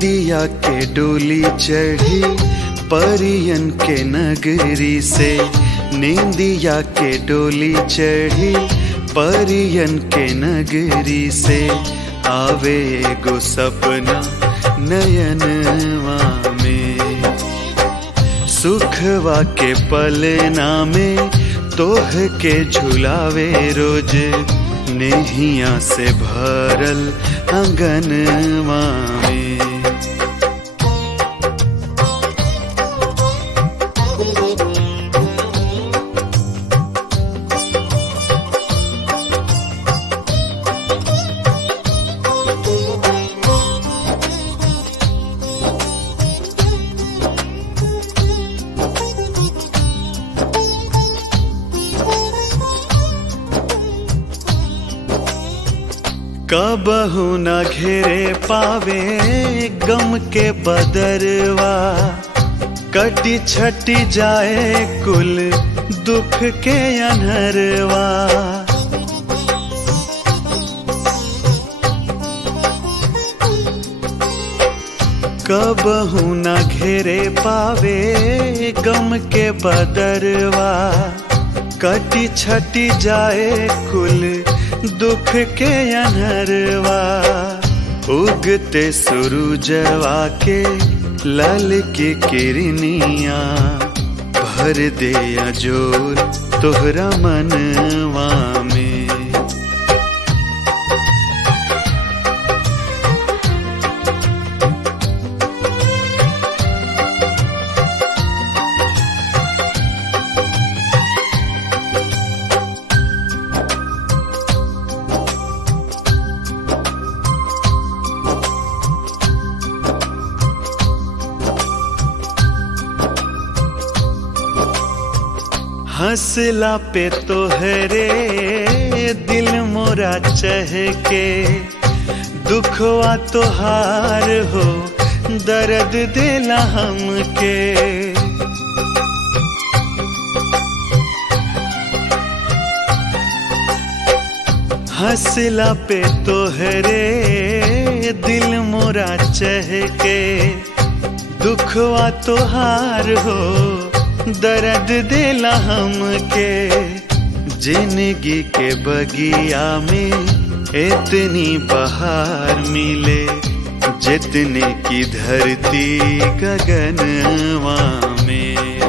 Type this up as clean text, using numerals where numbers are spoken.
निंदिया के डोली चढ़ी परियन के नगरी से, निंदिया के डोली चढ़ी परियन के नगरी से, आवे गो सपना नयनवा में, सुखवा के पलना में तोह के झुलावे रोज, नेहिया से भरल अंगनवा में। कबहू न घेरे पावे गम के बदरवा, कटी छटी जाए कुल दुख के अनहरवा। कबहू न घेरे पावे गम के बदरवा, कटी छटी जाए कुल दुख के अनहरवा। उगते सूरजवा के लाल की किरनिया, भर दे अजोर तोहरा मनवा में। हंसला पे तोहरे दिल मोरा चहके, दुखवा तोहार हो दर्द देला हमके। हंसला पे तोहरे दिल मोरा चहके, दुखवा तोहार हो दर्द देला हमके। जिंदगी के बगिया में इतनी बहार मिले, जितने की धरती गगनवा में।